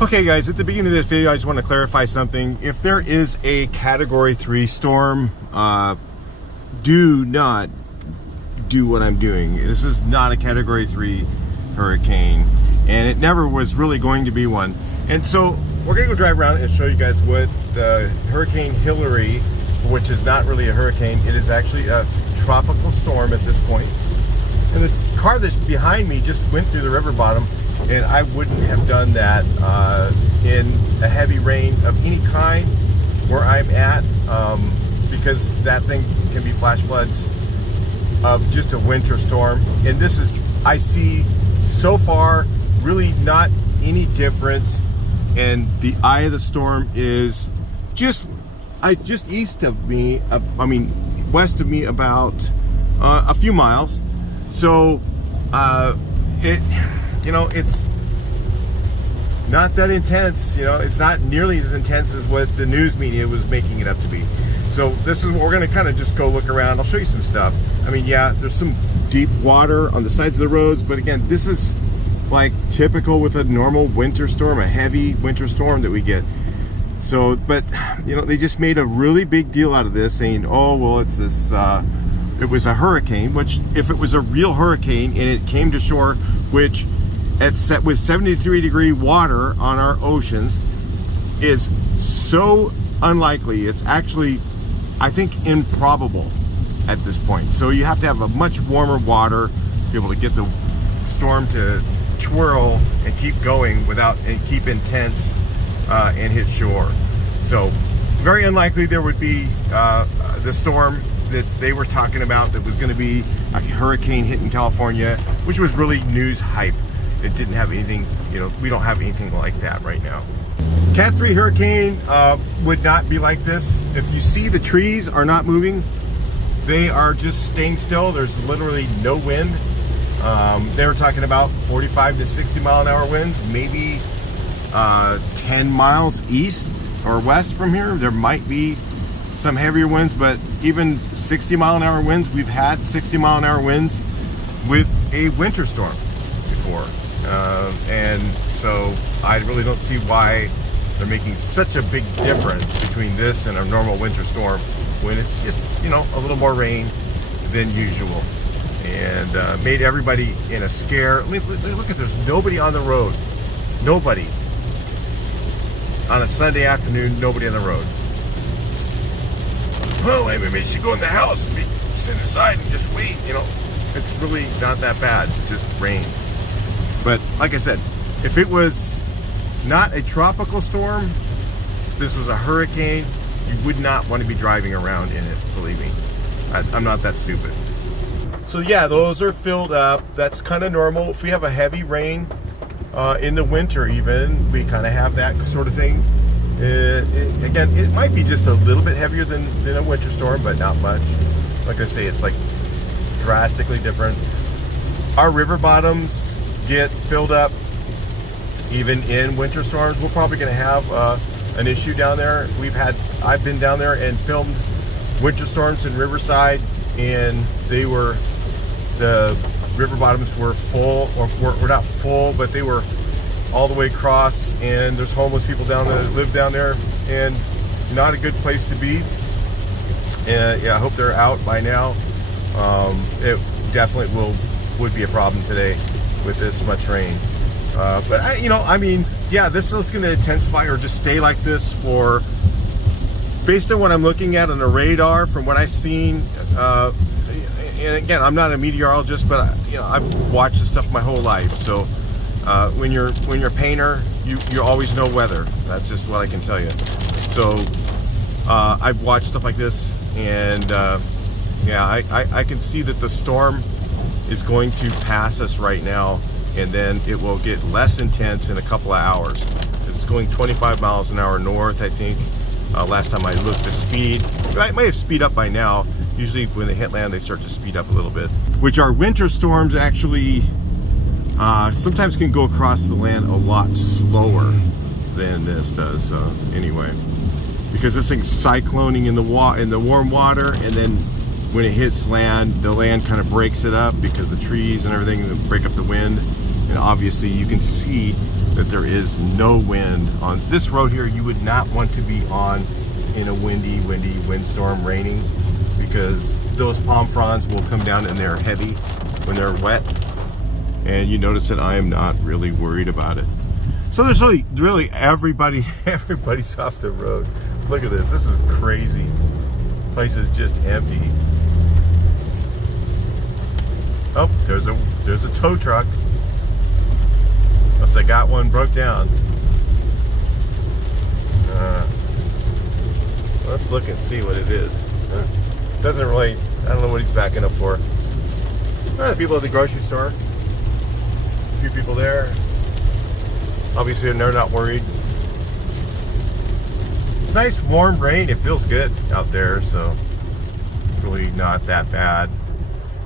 Okay guys, at the beginning of this video I just want to clarify something. If there is a Category 3 storm, do not do what I'm doing. This is not a Category 3 hurricane, and it never was really going to be one. And so we're going to go drive around and show you guys what the Hurricane Hilary, which is not really a hurricane, it is actually a tropical storm at this point. And the car that's behind me just went through the river bottom, and I wouldn't have done that in a heavy rain of any kind where I'm at, because that thing can be flash floods of just a winter storm. And this is, I see so far, really not any difference. And the eye of the storm is just east of me, west of me about a few miles. So it's not that intense. It's not nearly as intense as what the news media was making it up to be. So this is what we're going to kind of just go look around. I'll show you some stuff. Yeah, there's some deep water on the sides of the roads, but again, this is like typical with a normal winter storm, a heavy winter storm that we get. So, but they just made a really big deal out of this, saying, oh, well, it's this, it was a hurricane, which if it was a real hurricane and it came to shore, which with 73-degree water on our oceans is so unlikely. It's actually, I think, improbable at this point. So you have to have a much warmer water to be able to get the storm to twirl and keep going and keep intense and hit shore. So very unlikely there would be the storm that they were talking about that was going to be a hurricane hitting California, which was really news hype. It didn't have anything, we don't have anything like that right now. Cat 3 hurricane would not be like this. If you see the trees are not moving, they are just staying still. There's literally no wind. They were talking about 45 to 60 mile an hour winds, maybe 10 miles east or west from here. There might be some heavier winds, but even 60 mile an hour winds, we've had 60 mile an hour winds with a winter storm before. And so I really don't see why they're making such a big difference between this and a normal winter storm when it's just, a little more rain than usual. And made everybody in a scare. Look at, there's nobody on the road. Nobody. On a Sunday afternoon, nobody on the road. Well, maybe we should go in the house and sit inside and just wait, It's really not that bad, just rain. But like I said, if it was not a tropical storm, this was a hurricane, you would not want to be driving around in it, believe me. I'm not that stupid. So yeah, those are filled up. That's kind of normal. If we have a heavy rain in the winter even, we kind of have that sort of thing. Again, it might be just a little bit heavier than a winter storm, but not much. Like I say, it's like drastically different. Our river bottoms get filled up even in winter storms. We're probably going to have an issue down there. I've been down there and filmed winter storms in Riverside, and the river bottoms were full, or were not full, but they were all the way across, and there's homeless people down there that live down there, and not a good place to be. And yeah, I hope they're out by now. It definitely would be a problem today with this much rain. But yeah, this is going to intensify or just stay like this for, based on what I'm looking at on the radar, from what I've seen. And again, I'm not a meteorologist, but I've watched this stuff my whole life. So when you're a painter, you always know weather. That's just what I can tell you. So I've watched stuff like this, and yeah, I can see that the storm is going to pass us right now, and then it will get less intense in a couple of hours. It's going 25 miles an hour north, I think. Last time I looked, the speed, it might have speed up by now. Usually when they hit land, they start to speed up a little bit. Which our winter storms actually sometimes can go across the land a lot slower than this does, anyway. Because this thing's cycloning in the warm water, and then when it hits land, the land kind of breaks it up because the trees and everything break up the wind. And obviously you can see that there is no wind. On this road here, you would not want to be on in a windy windstorm raining, because those palm fronds will come down and they're heavy when they're wet. And you notice that I am not really worried about it. So there's really everybody's off the road. Look at this. This is crazy. Place is just empty. Oh, there's a tow truck. Unless I got one broke down. Let's look and see what it is. Doesn't really, I don't know what he's backing up for. People at the grocery store. A few people there. Obviously they're not worried. It's nice warm rain. It feels good out there, so it's really not that bad.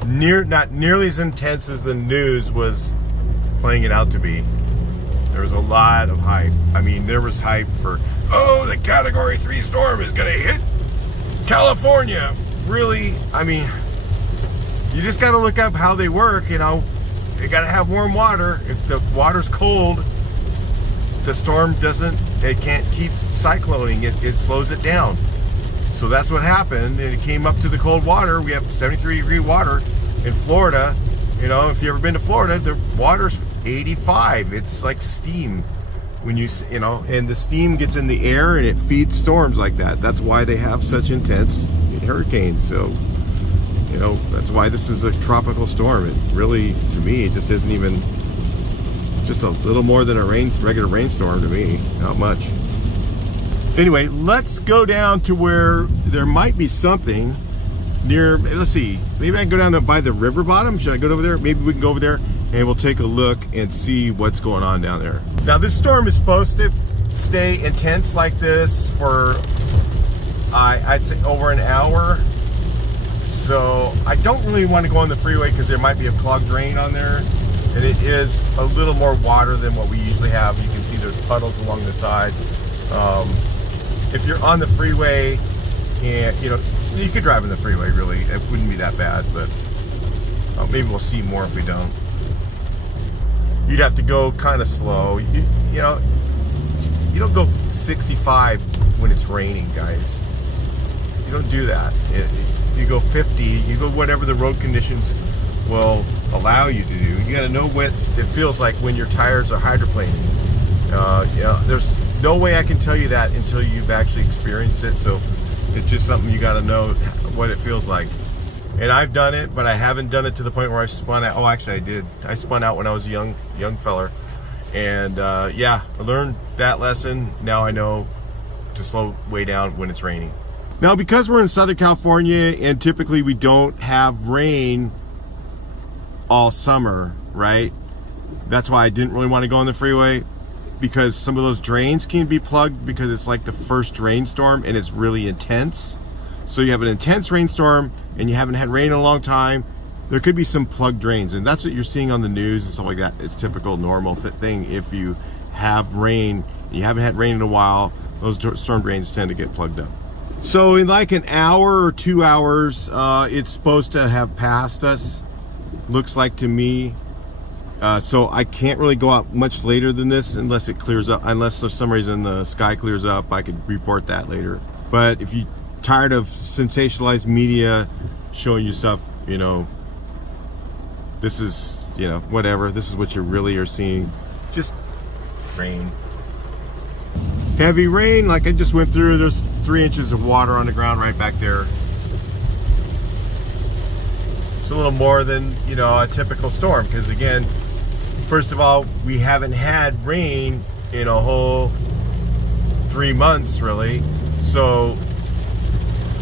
Not nearly as intense as the news was playing it out to be. There was a lot of hype. I mean, there was hype for, oh, the Category 3 storm is going to hit California. Really? I mean, you just got to look up how they work, you know. You got to have warm water. If the water's cold, the storm it can't keep cycloning. It slows it down. So that's what happened, and it came up to the cold water. We have 73-degree water in Florida. You know, if you've ever been to Florida, the water's 85. It's like steam when you know, and the steam gets in the air and it feeds storms like that. That's why they have such intense hurricanes. So, you know, that's why this is a tropical storm. It really, to me, it just isn't even, just a little more than a regular rainstorm to me. Not much. Anyway, let's go down to where there might be something near, let's see, maybe I can go down to by the river bottom. Should I go over there? Maybe we can go over there and we'll take a look and see what's going on down there. Now this storm is supposed to stay intense like this for, I'd say over an hour. So I don't really want to go on the freeway because there might be a clogged drain on there. And it is a little more water than what we usually have. You can see there's puddles along the sides. If you're on the freeway, and you know, you could drive in the freeway, really. It wouldn't be that bad, but maybe we'll see more if we don't. You'd have to go kind of slow. You know, you don't go 65 when it's raining, guys. You don't do that. You go 50, you go whatever the road conditions will allow you to do. You gotta know what it feels like when your tires are hydroplaning. You know, there's no way I can tell you that until you've actually experienced it. So it's just something you gotta know what it feels like. And I've done it, but I haven't done it to the point where I spun out. Oh, actually I did. I spun out when I was a young feller. And yeah, I learned that lesson. Now I know to slow way down when it's raining. Now, because we're in Southern California and typically we don't have rain all summer, right? That's why I didn't really want to go on the freeway, because some of those drains can be plugged because it's like the first rainstorm and it's really intense. So you have an intense rainstorm and you haven't had rain in a long time, there could be some plugged drains, and that's what you're seeing on the news and stuff like that. It's typical normal thing. If you have rain and you haven't had rain in a while, those storm drains tend to get plugged up. So in like an hour or 2 hours, it's supposed to have passed us, looks like to me. So I can't really go out much later than this unless it clears up. Unless for some reason the sky clears up, I could report that later. But if you're tired of sensationalized media showing you stuff, you know, this is, you know, whatever. This is what you really are seeing. Just rain. Heavy rain, like I just went through. There's 3 inches of water on the ground right back there. It's a little more than, you know, a typical storm, because again, first of all, we haven't had rain in a whole 3 months really. So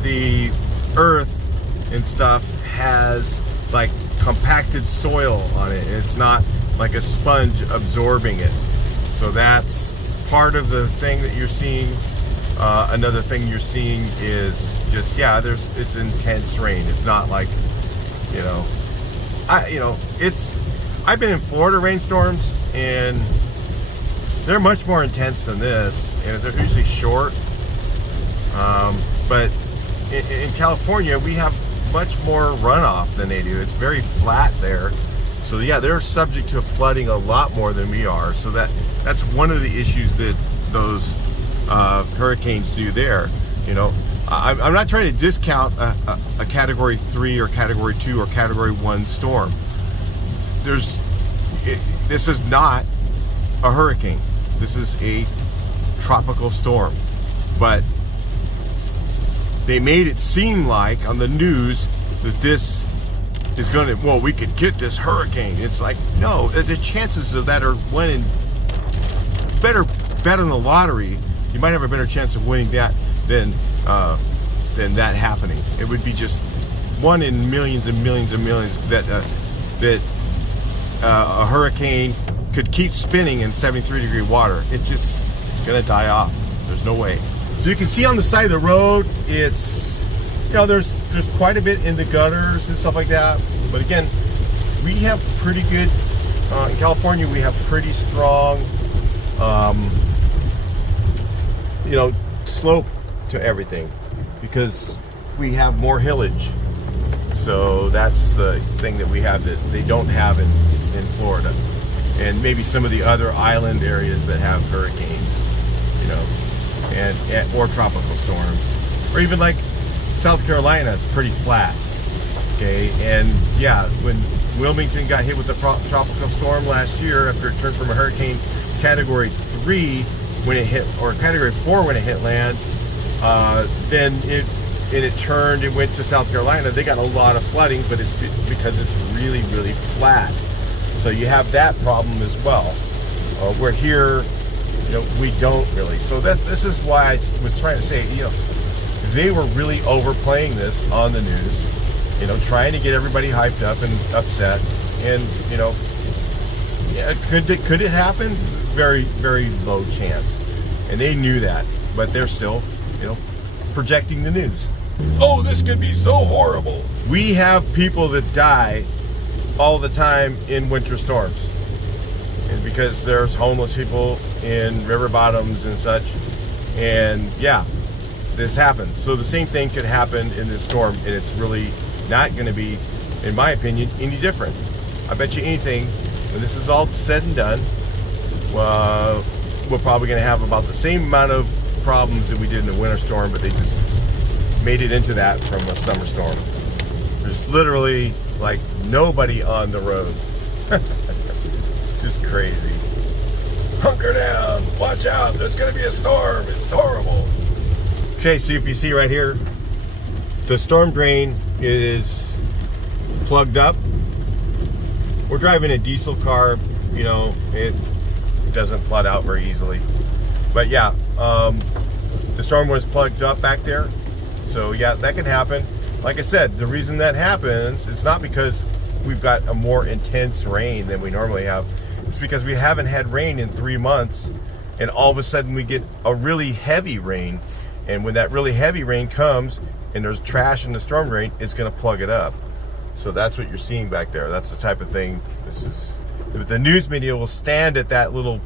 the earth and stuff has like compacted soil on it. It's not like a sponge absorbing it. So that's part of the thing that you're seeing. Another thing you're seeing is just, yeah, it's intense rain. It's not like, you know, I've been in Florida rainstorms and they're much more intense than this, and they're usually short. But in California, we have much more runoff than they do. It's very flat there, So yeah, they're subject to flooding a lot more than we are. So that's one of the issues that those hurricanes do there. You know, I'm not trying to discount a Category 3 or Category 2 or Category 1 storm. This is not a hurricane. This is a tropical storm. But they made it seem like on the news that this is going to, well, we could get this hurricane. It's like, no, the chances of that are one in, better bet on the lottery. You might have a better chance of winning that than that happening. It would be just one in millions and millions and millions that a hurricane could keep spinning in 73-degree water. It's just gonna die off. There's no way. So you can see on the side of the road, it's, you know, there's quite a bit in the gutters and stuff like that. But again, we have pretty good, in California, we have pretty strong, you know, slope to everything because we have more hillage. So that's the thing that we have that they don't have in Florida, and maybe some of the other island areas that have hurricanes, you know, and or tropical storms, or even like South Carolina is pretty flat. Okay, and yeah, when Wilmington got hit with the tropical storm last year after it turned from a hurricane Category 3 when it hit, or Category 4 when it hit land, then it turned and went to South Carolina. They got a lot of flooding, but it's because it's really, really flat. So you have that problem as well. Where here, you know, we don't really. So this is why I was trying to say, you know, they were really overplaying this on the news, you know, trying to get everybody hyped up and upset. And, you know, yeah, could it happen? Very, very low chance. And they knew that, but they're still, you know, projecting the news. Oh, this could be so horrible. We have people that die all the time in winter storms. And because there's homeless people in river bottoms and such. And yeah, this happens. So the same thing could happen in this storm, and it's really not going to be, in my opinion, any different. I bet you anything, when this is all said and done, we're probably going to have about the same amount of problems that we did in the winter storm, but they just made it into that from a summer storm. There's literally like nobody on the road. Just crazy. Hunker down, watch out, there's gonna be a storm, it's horrible. Okay, so if you see right here, the storm drain is plugged up. We're driving a diesel car, you know, it doesn't flood out very easily. But yeah, the storm was plugged up back there. So yeah, that can happen. Like I said, the reason that happens is not because we've got a more intense rain than we normally have. It's because we haven't had rain in 3 months, and all of a sudden we get a really heavy rain. And when that really heavy rain comes and there's trash in the storm drain, it's gonna plug it up. So that's what you're seeing back there. That's the type of thing. The news media will stand at that little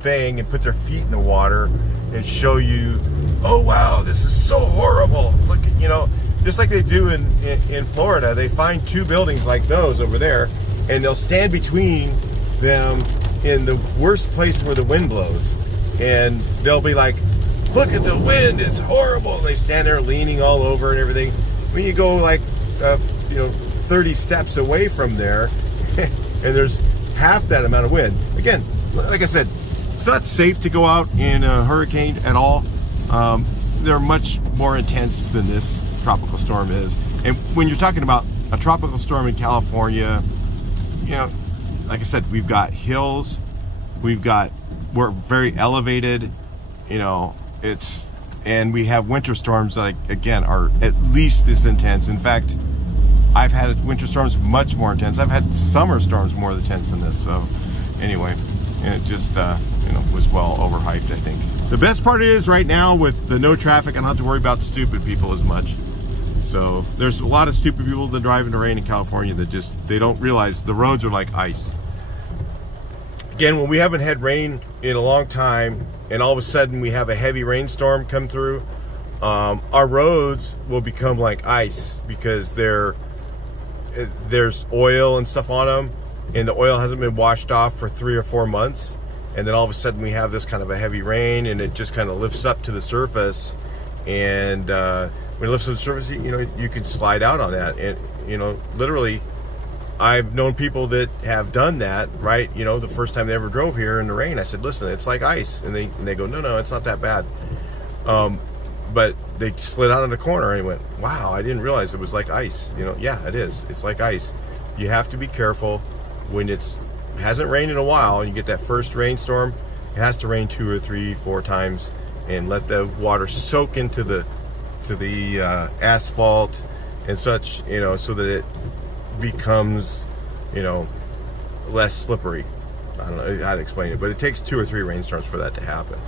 thing and put their feet in the water and show you, oh wow, this is so horrible. Look, you know, just like they do in Florida, they find two buildings like those over there, and they'll stand between them in the worst place where the wind blows, and they'll be like, look at the wind, it's horrible. And they stand there leaning all over and everything. When you go like, you know, 30 steps away from there, and there's half that amount of wind. Again, like I said, it's not safe to go out in a hurricane at all. They're much more intense than this tropical storm is. And when you're talking about a tropical storm in California, you know, like I said, we've got hills, we're very elevated, you know, and we have winter storms that, again, are at least this intense. In fact, I've had winter storms much more intense. I've had summer storms more intense than this. So anyway, and it just, you know, was well overhyped, I think. The best part is right now with the no traffic, I don't have to worry about stupid people as much. So there's a lot of stupid people that drive in the rain in California that just, they don't realize the roads are like ice. Again, when we haven't had rain in a long time, and all of a sudden we have a heavy rainstorm come through, our roads will become like ice because there's oil and stuff on them, and the oil hasn't been washed off for 3 or 4 months, and then all of a sudden we have this kind of a heavy rain, and it just kind of lifts up to the surface, and when it lifts up to the surface, you know, you can slide out on that. And you know, literally, I've known people that have done that, right? You know, the first time they ever drove here in the rain, I said, listen, it's like ice. And they go, no, it's not that bad. But they slid out in the corner, and he went, wow, I didn't realize it was like ice. You know, yeah, it is. It's like ice. You have to be careful when it hasn't rained in a while, and you get that first rainstorm. It has to rain 2 or 3, 4 times, and let the water soak into the asphalt and such, you know, so that it becomes, you know, less slippery. I don't know how to explain it, but it takes 2 or 3 rainstorms for that to happen.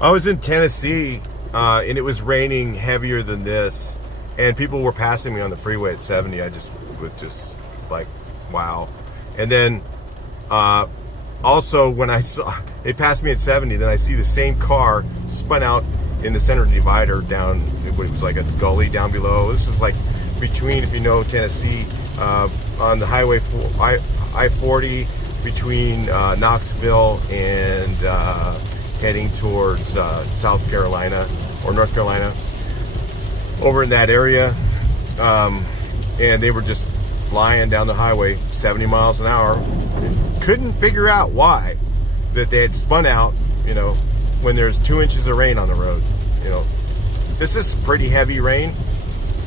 I was in Tennessee, and it was raining heavier than this, and people were passing me on the freeway at 70. I just was just like, wow. And then also when I saw they passed me at 70, then I see the same car spun out in the center divider down what it was like a gully down below. This is like between, if you know Tennessee, on the highway I-40 between Knoxville and heading towards South Carolina or North Carolina, over in that area, and they were just flying down the highway 70 miles an hour. Couldn't figure out why that they had spun out, you know, when there's 2 inches of rain on the road. You know, this is pretty heavy rain,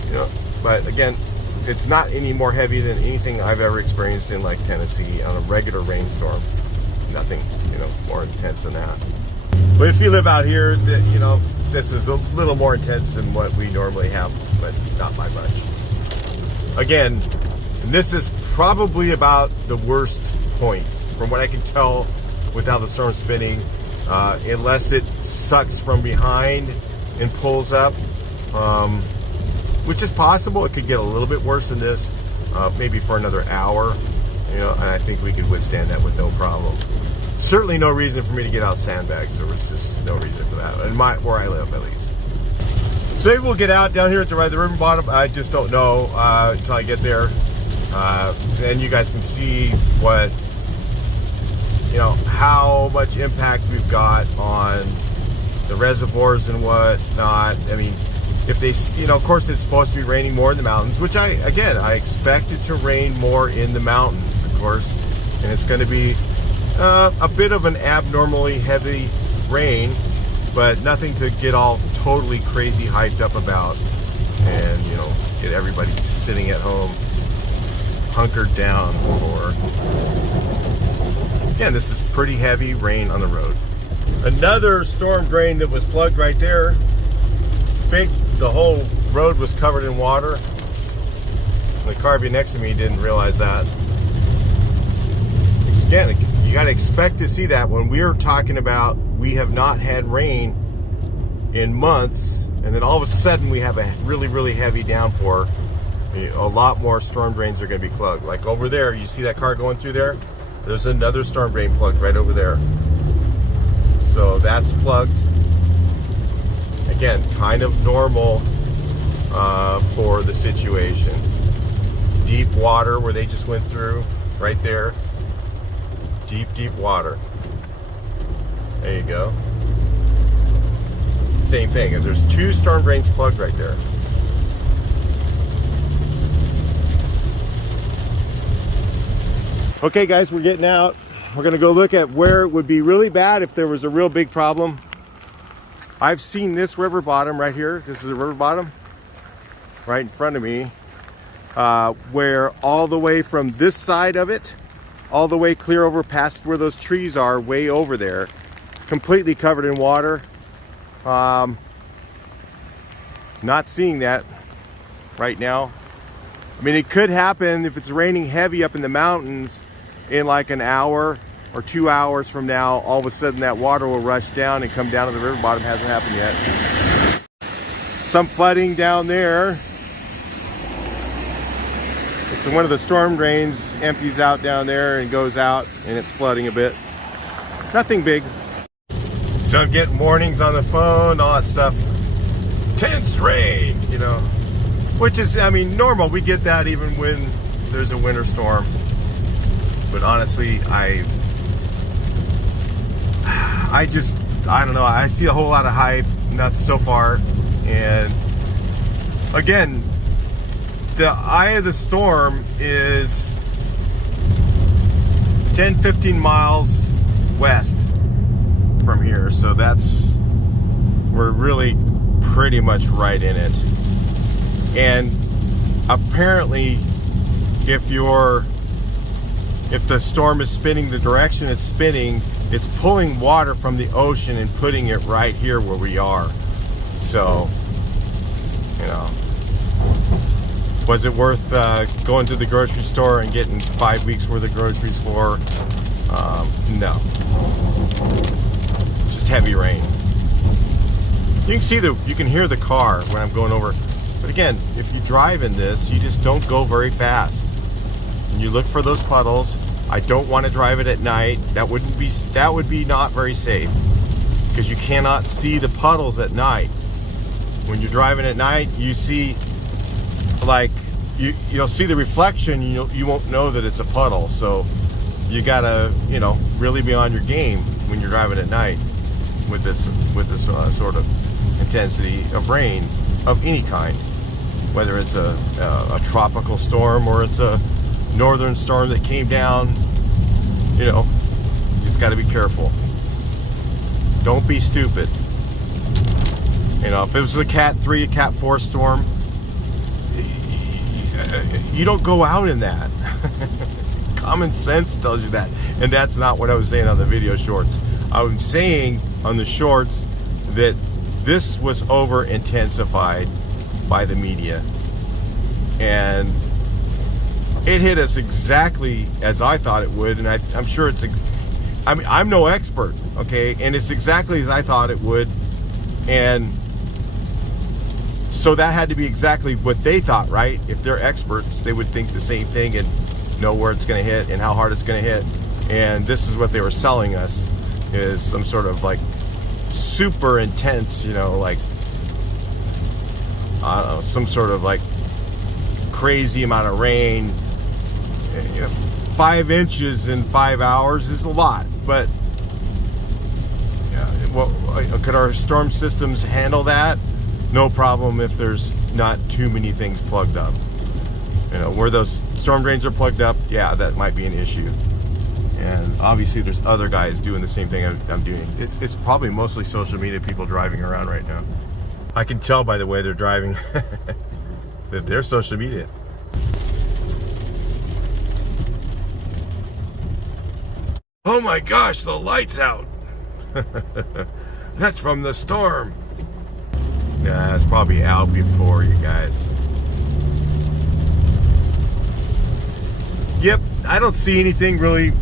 you know, but again, it's not any more heavy than anything I've ever experienced in like Tennessee on a regular rainstorm. Nothing, you know, more intense than that. But if you live out here, you know, this is a little more intense than what we normally have, but not by much. Again, this is probably about the worst point from what I can tell with how the storm's spinning, unless it sucks from behind and pulls up, which is possible. It could get a little bit worse than this, maybe for another hour, you know, and I think we could withstand that with no problem. Certainly no reason for me to get out sandbags. There was just no reason for that, and where I live at least. So maybe we'll get out down here at the river bottom. I just don't know until I get there. Then you guys can see what, you know, how much impact we've got on the reservoirs and whatnot. I mean, if they, you know, of course it's supposed to be raining more in the mountains, which I expect it to rain more in the mountains, of course, and it's going to be a bit of an abnormally heavy rain, but nothing to get all totally crazy hyped up about and, you know, get everybody sitting at home hunkered down for. Again, this is pretty heavy rain on the road. Another storm drain that was plugged right there. The whole road was covered in water. The car next to me didn't realize that. Again, you got to expect to see that when we're talking about we have not had rain in months, and then all of a sudden we have a really, really heavy downpour. A lot more storm drains are going to be plugged. Like over there, you see that car going through there? There's another storm drain plugged right over there. So that's plugged. Again, kind of normal for the situation. Deep water where they just went through, right there. Deep, deep water. There you go. Same thing. And there's 2 storm drains plugged right there. Okay guys, we're getting out. We're gonna go look at where it would be really bad if there was a real big problem. I've seen this river bottom right here. This is a river bottom right in front of me, where all the way from this side of it, all the way clear over past where those trees are, way over there, completely covered in water. Not seeing that right now. I mean, it could happen if it's raining heavy up in the mountains in like an hour or 2 hours from now. All of a sudden that water will rush down and come down to the river bottom. Hasn't happened yet. Some flooding down there. So one of the storm drains empties out down there and goes out, and it's flooding a bit. Nothing big. So I'm getting warnings on the phone, all that stuff. Tense rain, you know, which is, I mean, normal. We get that even when there's a winter storm. But honestly, I don't know. I see a whole lot of hype, nothing so far. And again, the eye of the storm is 10-15 miles west from here. So we're really pretty much right in it. And apparently, if the storm is spinning the direction it's spinning, it's pulling water from the ocean and putting it right here where we are. So, you know, was it worth going to the grocery store and getting 5 weeks worth of groceries for? No. Just heavy rain. You can hear the car when I'm going over. But again, if you drive in this, you just don't go very fast. And you look for those puddles. I don't want to drive it at night. That would be not very safe, because you cannot see the puddles at night. When you're driving at night, you see, like, you'll see the reflection. You won't know that it's a puddle. So you gotta, really be on your game when you're driving at night with this sort of intensity of rain of any kind, whether it's a tropical storm or it's a northern storm that came down. You just got to be careful. Don't be stupid. If it was a Cat 3, a Cat 4 storm, you don't go out in that. Common sense tells you that. And that's not what I was saying on the video shorts. I was saying on the shorts that this was over intensified by the media. And it hit us exactly as I thought it would, and I'm sure I'm no expert, okay? And it's exactly as I thought it would, and so that had to be exactly what they thought, right? If they're experts, they would think the same thing and know where it's going to hit and how hard it's going to hit. And this is what they were selling us, is some sort of like super intense, like, I don't know, some sort of like crazy amount of rain. 5 inches in 5 hours is a lot, but could our storm systems handle that? No problem if there's not too many things plugged up. Where those storm drains are plugged up, yeah, that might be an issue. And obviously there's other guys doing the same thing I'm doing. It's probably mostly social media people driving around right now. I can tell by the way they're driving that they're social media. Oh my gosh, the light's out. That's from the storm. Yeah, it's probably out before, you guys. Yep, I don't see anything really.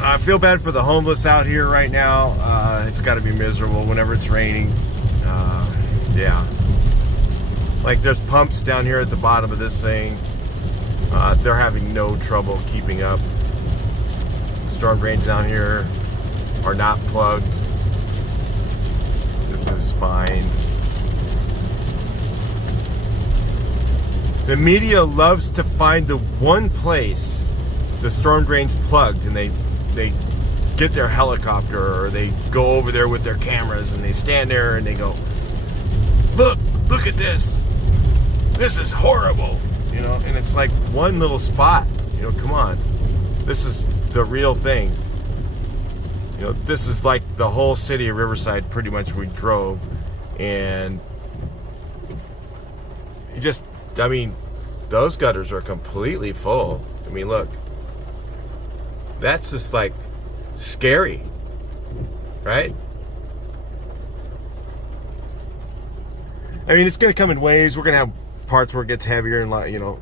I feel bad for the homeless out here right now. It's got to be miserable whenever it's raining. Yeah. Like, there's pumps down here at the bottom of this thing. They're having no trouble keeping up. Storm drains down here are not plugged. This is fine. The media loves to find the one place the storm drain's plugged, and they get their helicopter or they go over there with their cameras and they stand there and they go, look at this. This is horrible. And it's like one little spot. Come on. This is the real thing. This is like the whole city of Riverside, pretty much. We drove, and those gutters are completely full. Look, that's just like scary, right? It's going to come in waves. We're going to have parts where it gets heavier, and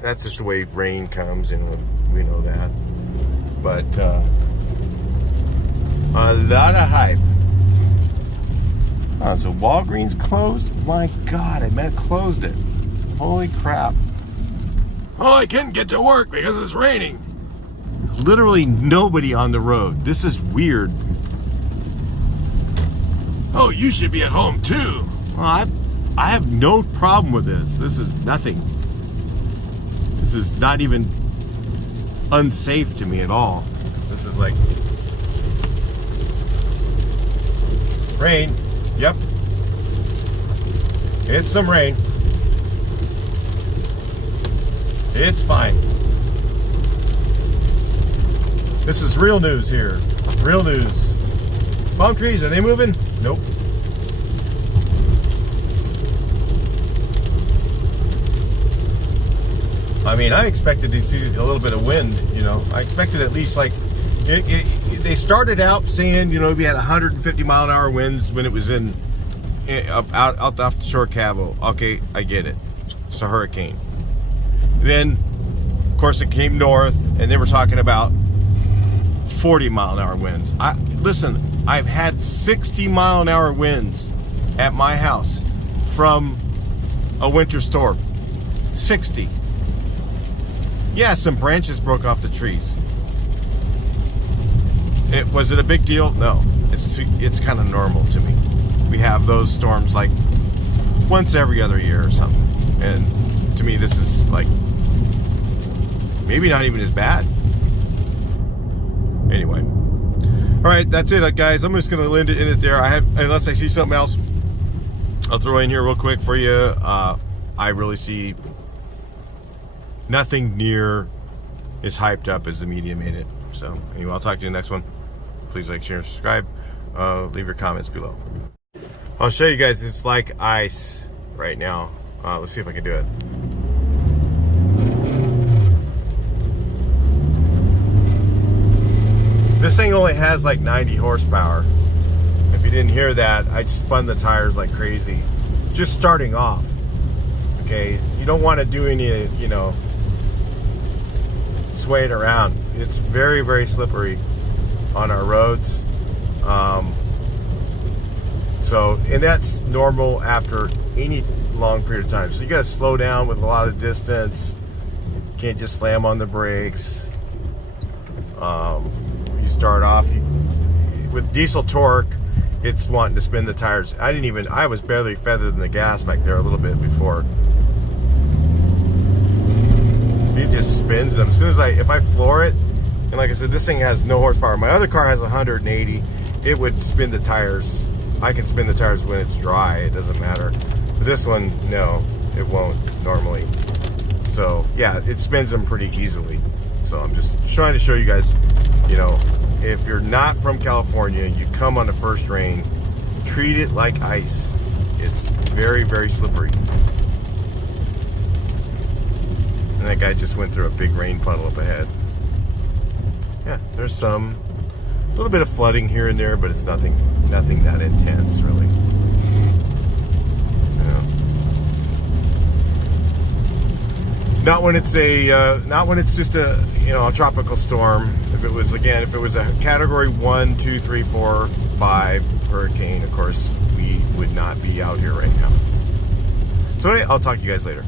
that's just the way rain comes, we know that. But a lot of hype. So Walgreens closed? My God, I meant closed it. Holy crap. Oh, I can't get to work because it's raining. Literally nobody on the road. This is weird. Oh, you should be at home too. Well, I have no problem with this. This is nothing. This is not even unsafe to me at all. This is like rain. Yep, it's some rain. It's fine. This is real news here. Real news. Palm trees, are they moving? Nope. I mean, I expected to see a little bit of wind, you know. I expected at least like, they started out saying, you know, we had 150 mile an hour winds when it was out off the shore Cabo. Okay, I get it. It's a hurricane. Then, of course, it came north, and they were talking about 40 mile an hour winds. Listen, I've had 60 mile an hour winds at my house from a winter storm. 60. Yeah, some branches broke off the trees. Was it a big deal? No. It's kind of normal to me. We have those storms like once every other year or something. And to me, this is like maybe not even as bad. Anyway. All right, that's it, guys. I'm just going to end it there. Unless I see something else, I'll throw in here real quick for you. I really see nothing near as hyped up as the media made it. So anyway, I'll talk to you in the next one. Please like, share, and subscribe. Leave your comments below. I'll show you guys. It's like ice right now. Let's see if I can do it. This thing only has like 90 horsepower. If you didn't hear that, I spun the tires like crazy. Just starting off. Okay, you don't want to do any, you know, sway it around. It's very, very slippery on our roads. And that's normal after any long period of time. So you got to slow down with a lot of distance. You can't just slam on the brakes. You start off with diesel torque. It's wanting to spin the tires. I was barely feathering the gas back there a little bit before. See, it just spins them. As soon as if I floor it, and like I said, this thing has no horsepower. My other car has 180. It would spin the tires. I can spin the tires when it's dry. It doesn't matter. But this one, no, it won't normally. So yeah, it spins them pretty easily. So I'm just trying to show you guys, you know, if you're not from California, you come on the first rain, treat it like ice. It's very, very slippery. And that guy just went through a big rain puddle up ahead. Yeah, there's a little bit of flooding here and there, but it's nothing that intense, really. Yeah. Not when it's just a, you know, a tropical storm. If it was a category 1, 2, 3, 4, 5 hurricane, of course, we would not be out here right now. So anyway, I'll talk to you guys later.